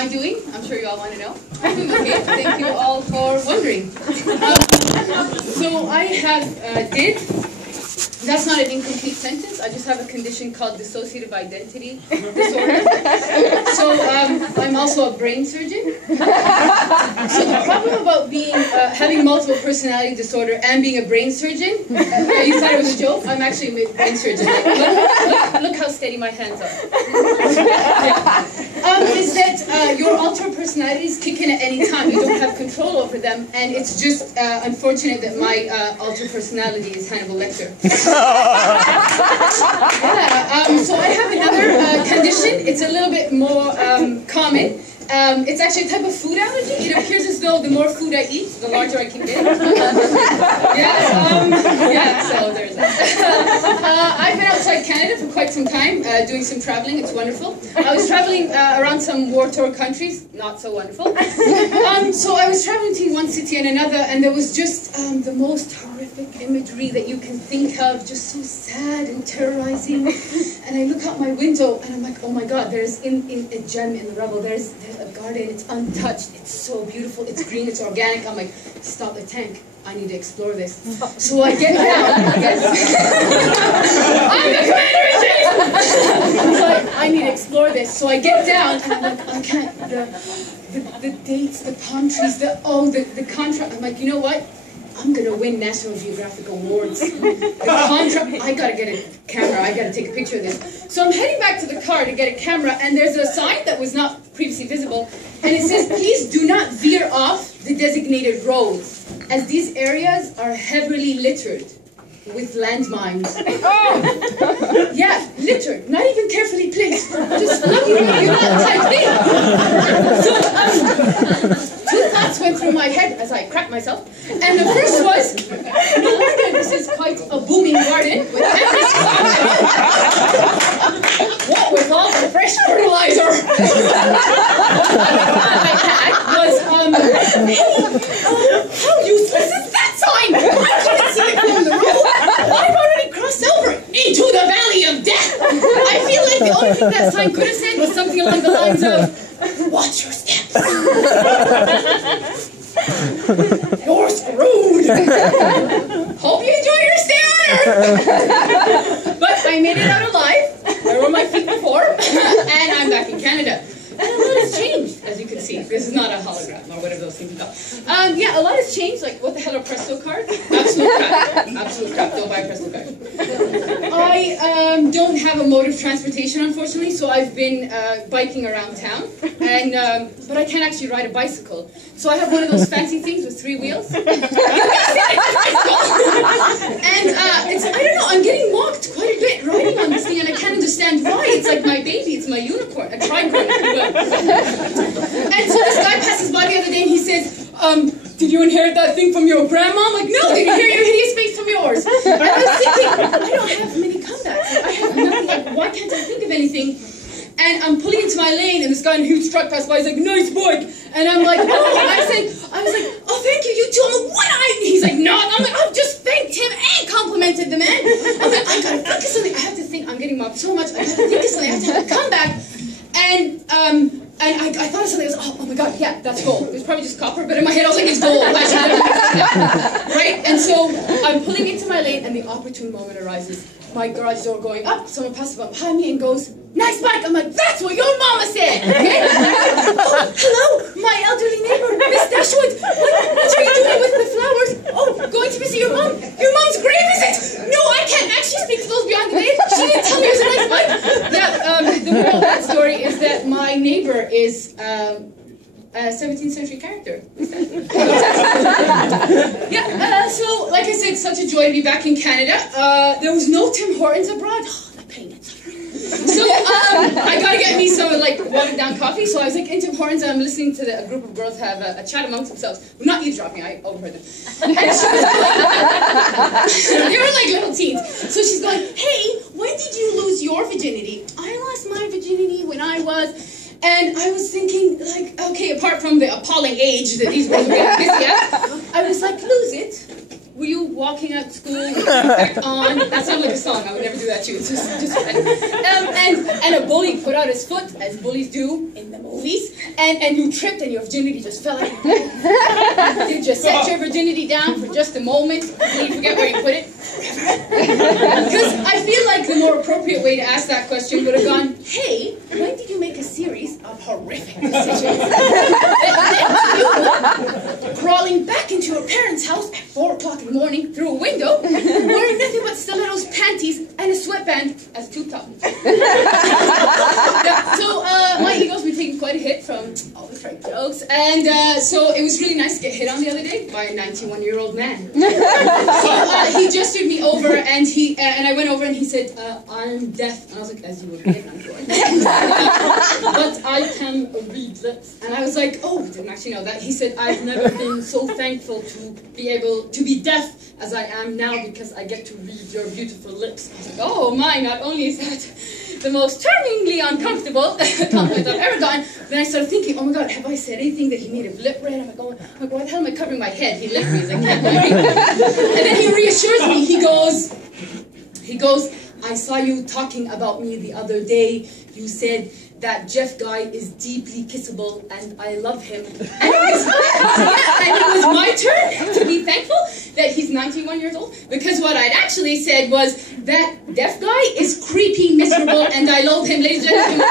I doing? I'm sure you all want to know. I'm doing okay. Thank you all for wondering. So I have that's not an incomplete sentence. I just have a condition called dissociative identity disorder. So I'm also a brain surgeon. So the problem about being having multiple personality disorder and being a brain surgeon, you thought it was a joke? I'm actually a brain surgeon. Look how steady my hands are. Is that your alter personalities kick in at any time. You don't have control over them, and it's just unfortunate that my alter personality is Hannibal Lecter. So I have another condition. It's a little bit more common. It's actually a type of food allergy. It appears as though the more food I eat, the larger I keep getting. So there's that. I've been outside Canada for quite some time, doing some traveling. It's wonderful. I was traveling around some war-torn countries. Not so wonderful. So I was traveling between one city and another, and there was just the most horrific imagery that you can think of, just so sad and terrorizing. And I look out my window, and I'm like, oh my God, there's in a gem in the rubble. There's a garden, it's untouched, it's so beautiful, it's green, it's organic. I'm like, stop the tank, I need to explore this. So I get down, I'm the commander-in-chief! So I need to explore this. So I get down, and I'm like, I can't, the dates, the palm trees, the contrast. I'm like, you know what? I'm gonna win National Geographic Awards. I gotta get a camera, I gotta take a picture of this. So I'm heading back to the car to get a camera, and there's a sign that was not previously visible, and it says, please do not veer off the designated roads, as these areas are heavily littered with landmines. Yeah, littered, not even carefully placed. Just lucky you're not typed in. So, two thoughts went through my head as I cracked myself, and the first was, no wonder this is quite a booming garden with endless what with all the fresh fertilizer? Was, how useless is that sign? I couldn't see it from the road. I've already crossed over into the valley of death. I feel like the only thing that sign could have said was something along the lines of, watch your steps. You're screwed. Hope you enjoy your stay on Earth. But I made it out alive. Where were my feet before? And I'm back in Canada. And a lot has changed, as you can see. This is not a hologram or whatever those things are called. Yeah, a lot has changed. Like, what the hell are Presto cards? Absolute crap. Absolute crap. Don't buy a Presto card. I don't have a mode of transportation, unfortunately, so I've been biking around town. And but I can't actually ride a bicycle. So I have one of those fancy things with 3 wheels. And I don't know, I'm getting mocked quite a bit riding on this thing, and I can't understand why. It's like my baby, it's my unicorn, a trike. And so this guy passes by the other day and he says, did you inherit that thing from your grandma? I'm like, no, did you hear your hideous face from yours? And I was thinking, I don't have many comebacks. I have nothing, like, why can't I think of anything? And I'm pulling into my lane, and this guy in a huge truck passed by. He's like, nice bike. And I'm like, oh, I was like, oh, thank you, you too. I'm like, what? He's like, no. I'm like, I've just thanked him and complimented the man. I'm like, I gotta think of something. I have to think. I'm getting mobbed so much. I gotta think of something. I have to have a comeback. And I thought of something. I was like, oh my God, yeah, that's gold. It was probably just copper, but in my head I was like, it's gold. I should have that. Right? And so I'm pulling into my lane, and the opportune moment arises. My garage door going up. Someone passes by behind me and goes, nice bike. I'm like, that's what your mama said. Okay? Oh, hello, my elderly neighbor, Miss Dashwood. What are you doing with the flowers? Oh, going to visit your mom. Your mom's grave, is it? No, I can't actually speak to those beyond the grave. She didn't tell me it was a nice bike. Yeah, the moral of that story is that my neighbor is a 17th century character. Yeah, so like I said, such a joy to be back in Canada. There was no Tim Hortons abroad. Oh, the pain and suffering. So I gotta get me some like watered down coffee. So I was like in Tim Hortons, and I'm listening to a group of girls have a chat amongst themselves. Well, not eavesdropping, I overheard them. And she was going, they were like little teens. So she's going, hey, when did you lose your virginity? I lost my virginity when I was... And I was thinking, like, okay, apart from the appalling age that these girls were getting busy at, I was like, lose it. Were you walking out school with back on. That sounds like a song. I would never do that to you. It's just and a bully put out his foot, as bullies do in the movies, and you tripped and your virginity just fell out. You just set your virginity down for just a moment, and you forget where you put it. Because I feel like the more appropriate way to ask that question would have gone, hey, when did you make a series of horrific decisions that led to you crawling back into your parents' house at 4 o'clock in the morning through a window, wearing nothing but stilettos, panties, and a sweatband as two toppings? So my ego's been taking quite a hit from all the trike jokes, and so it was really nice to get hit on the other day by a 91-year-old man. So he gestured me over, and I went over, and he said, I'm deaf. And I was like, as you would be, I'm sure. But I can read lips. And I was like, oh, I didn't actually know that. He said, I've never been so thankful to be able to be deaf as I am now because I get to read your beautiful lips. I was like, oh my, not only is that the most charmingly uncomfortable compliment I've ever gotten, then I started thinking, oh my god, have I said anything that he made of lip red? I'm like, oh, why the hell am I covering my head? He licked me, he's like, can't worry. And then he reassures me, he goes, I saw you talking about me the other day. You said that Jeff guy is deeply kissable and I love him. And it was my turn to be thankful that he's 91 years old, because what I'd actually said was that deaf guy is creepy, miserable, and I loathe him, ladies and gentlemen.